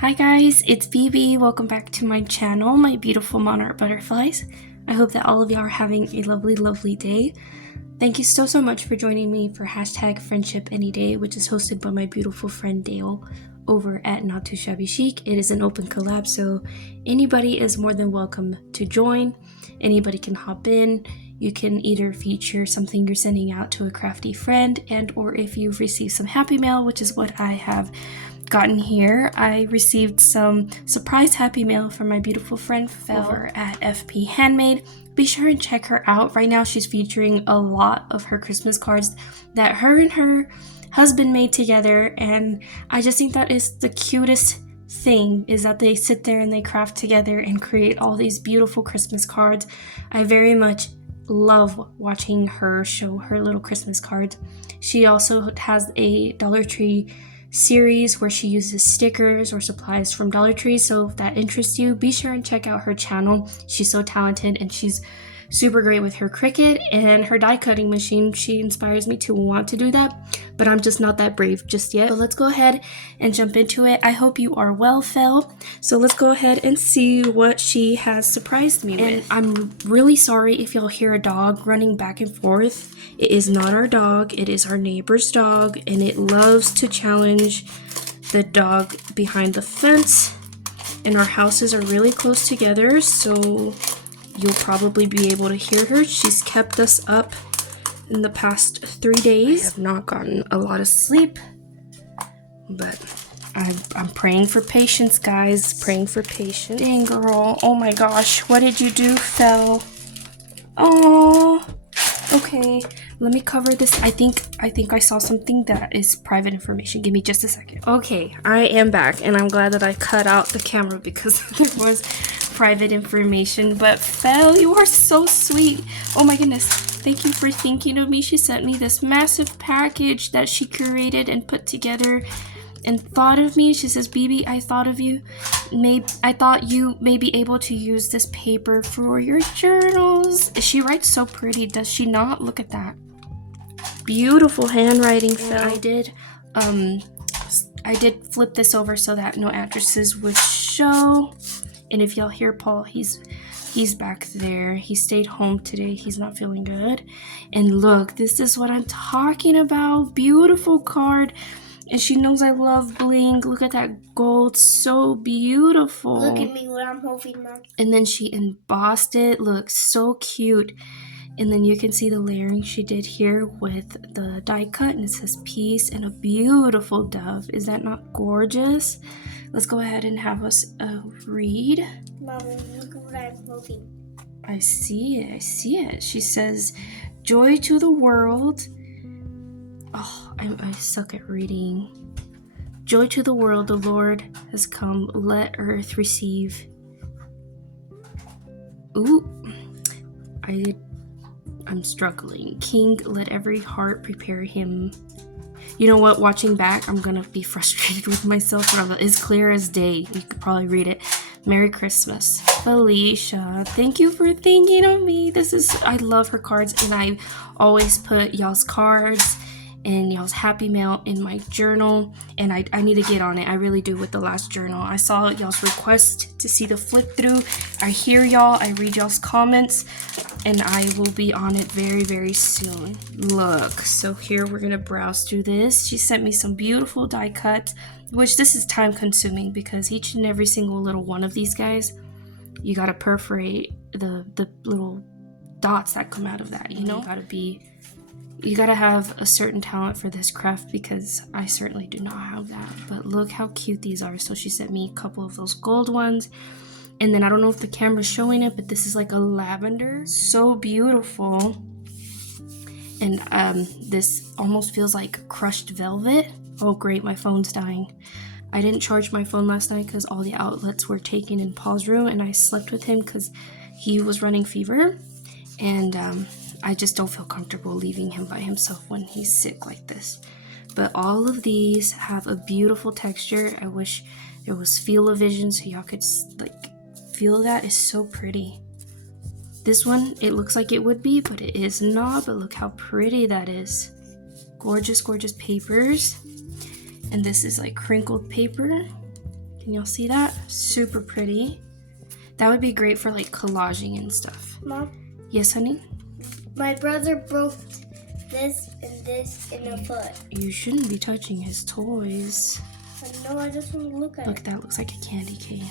Hi guys, it's BB. Welcome back to my channel, my beautiful monarch butterflies. I hope that all of you are having a lovely day. Thank you so much for joining me for hashtag friendship any day, which is hosted by my beautiful friend Dale over at Not Too Shabby Chic. It is an open collab, so anybody is more than welcome to join. Anybody can hop in. You can either feature something you're sending out to a crafty friend, and or if you've received some happy mail, which is what I have gotten here. I received some surprise happy mail from my beautiful friend over at FP Handmade. Be sure and check her out. Right now she's featuring a lot of her Christmas cards that her and her husband made together, and I just think that is the cutest thing, is that they sit there and they craft together and create all these beautiful Christmas cards. I very much love watching her show her little Christmas cards. She also has a Dollar Tree series where she uses stickers or supplies from Dollar Tree, so if that interests you, be sure and check out her channel. She's so talented and she's super great with her Cricut and her die cutting machine. She inspires me to want to do that, but I'm just not that brave just yet. But let's go ahead and jump into it. I hope you are well, Phil. So let's go ahead and see what she has surprised me with. I'm really sorry if you'll hear a dog running back and forth. It is not our dog, it is our neighbor's dog, and it loves to challenge the dog behind the fence. And our houses are really close together, so you'll probably be able to hear her. She's kept us up in the past 3 days. I have not gotten a lot of sleep, but I'm praying for patience, guys. Praying for patience. Dang, girl. Oh my gosh. What did you do, Phil? Oh. Okay. Let me cover this. I think I saw something that is private information. Give me just a second. Okay, I am back, and I'm glad that I cut out the camera because there was private information. But Phil, you are so sweet. Oh my goodness. Thank you for thinking of me. She sent me this massive package that she curated and put together and thought of me. She says, BB, I thought of you. I thought you may be able to use this paper for your journals. She writes so pretty, does she not? Look at that. Beautiful handwriting, Phil. I did flip this over so that no addresses would show. And if y'all hear Paul, he's back there. He stayed home today. He's not feeling good. And look, this is what I'm talking about. Beautiful card. And she knows I love bling. Look at that gold. So beautiful. Look at me what I'm holding, Mom. And then she embossed it. Looks so cute. And then you can see the layering she did here with the die cut. And it says peace and a beautiful dove. Is that not gorgeous? Let's go ahead and have us read. Mom, look at what I'm holding. I see it. She says, joy to the world. Oh, I suck at reading. Joy to the world, the Lord has come. Let earth receive. Ooh, I'm struggling. King, let every heart prepare him. You know what? Watching back, I'm gonna be frustrated with myself, but it's clear as day. You could probably read it. Merry Christmas. Felicia, thank you for thinking of me. I love her cards, and I always put y'all's cards and y'all's happy mail in my journal, and I need to get on it. I really do with the last journal. I saw y'all's request to see the flip through. I hear y'all, I read y'all's comments, and I will be on it very soon. Look, so here we're gonna browse through this. She sent me some beautiful die cuts, which this is time consuming because each and every single little one of these guys, you gotta perforate the little dots that come out of that, you know? You gotta have a certain talent for this craft because I certainly do not have that. But look how cute these are. So she sent me a couple of those gold ones. And then I don't know if the camera's showing it, but this is like a lavender. So beautiful. And this almost feels like crushed velvet. Oh great, my phone's dying. I didn't charge my phone last night because all the outlets were taken in Paul's room, and I slept with him because he was running fever. And I just don't feel comfortable leaving him by himself when he's sick like this. But all of these have a beautiful texture. I wish there was feel-o-vision so y'all could like feel that. Is so pretty. This one, it looks like it would be, but it is not. But look how pretty that is. Gorgeous papers. And this is like crinkled paper. Can y'all see that? Super pretty. That would be great for like collaging and stuff. Mom, Yes, honey? my brother broke this and this in the foot. You shouldn't be touching his toys. I know, I just want to look at Look, it. that looks like a candy cane.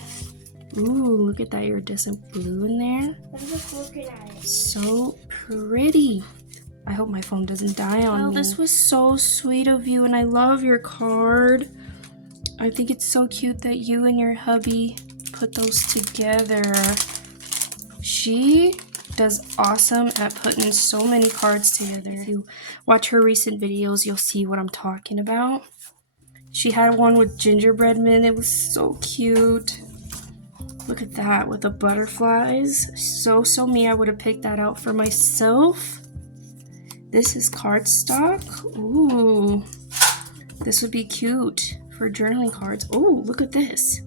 Ooh, look at that iridescent blue in there. I'm just looking at it. So pretty. I hope my phone doesn't die on me. This was so sweet of you, and I love your card. I think it's so cute that you and your hubby put those together. She does awesome at putting so many cards together. If you watch her recent videos, you'll see what I'm talking about. She had one with gingerbread men. It was so cute. Look at that with the butterflies. So me. I would have picked that out for myself. This is cardstock. Ooh, this would be cute for journaling cards. Oh, look at this.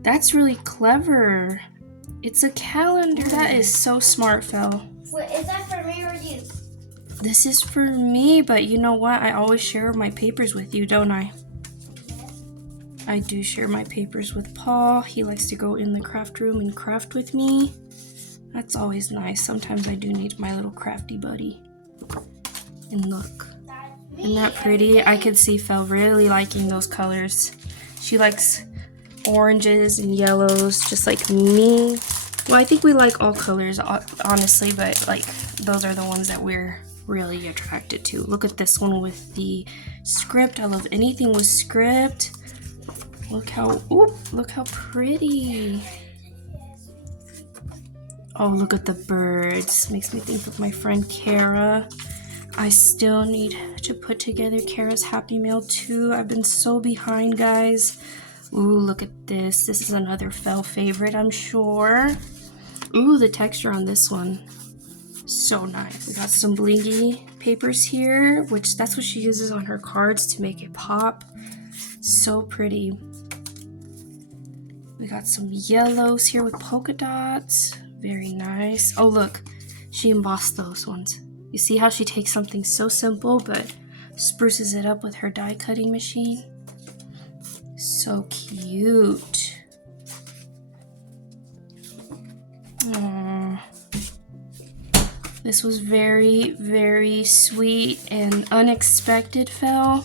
That's really clever. It's a calendar. That is so smart, Phil. Wait, is that for me or you? This is for me, but you know what? I always share my papers with you, don't I? I do share my papers with Paul. He likes to go in the craft room and craft with me. That's always nice. Sometimes I do need my little crafty buddy. And look, isn't that pretty? I could see Phil really liking those colors. She likes oranges and yellows, just like me. Well, I think we like all colors, honestly, but like those are the ones that we're really attracted to. Look at this one with the script. I love anything with script. Look how pretty. Oh, look at the birds. Makes me think of my friend Kara. I still need to put together Kara's Happy Mail too. I've been so behind, guys. Ooh, look at this. This is another Phil favorite, I'm sure. Ooh, the texture on this one. So nice. We got some blingy papers here, which that's what she uses on her cards to make it pop. So pretty. We got some yellows here with polka dots. Very nice. Oh, look. She embossed those ones. You see how she takes something so simple but spruces it up with her die cutting machine? So cute. Aww. This was very, very sweet and unexpected, Phil.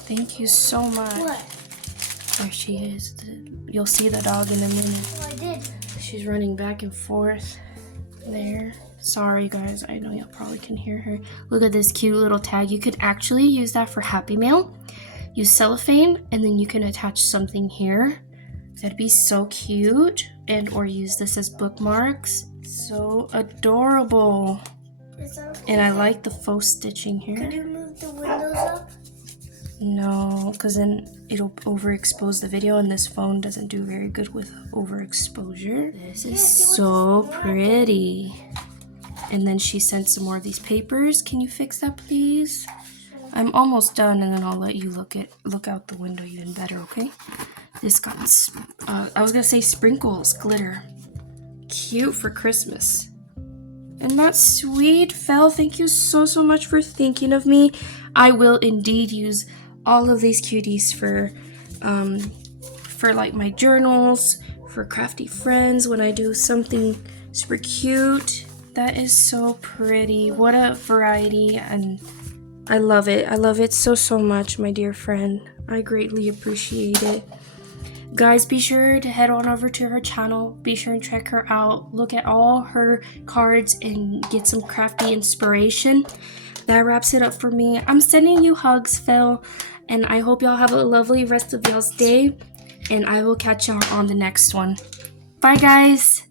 Thank you so much. What? There she is. You'll see the dog in a minute. Oh, I did. She's running back and forth there. Sorry, guys. I know y'all probably can hear her. Look at this cute little tag. You could actually use that for Happy Mail. Use cellophane, and then you can attach something here. That'd be so cute. And or use this as bookmarks. So adorable. Is that And I like the faux stitching here. Could you move the windows up? No, because then it'll overexpose the video, and this phone doesn't do very good with overexposure. This is so pretty. And then she sent some more of these papers. Can you fix that, please? I'm almost done, and then I'll let you look out the window even better, okay? This got, I was gonna say sprinkles, glitter. Cute for Christmas. And that's sweet, Phil. Thank you so much for thinking of me. I will indeed use all of these cuties for like my journals, for crafty friends when I do something super cute. That is so pretty. What a variety, and I love it. I love it so much, my dear friend. I greatly appreciate it. Guys, be sure to head on over to her channel. Be sure and check her out. Look at all her cards and get some crafty inspiration. That wraps it up for me. I'm sending you hugs, Phil, and I hope y'all have a lovely rest of y'all's day, and I will catch y'all on the next one. Bye, guys.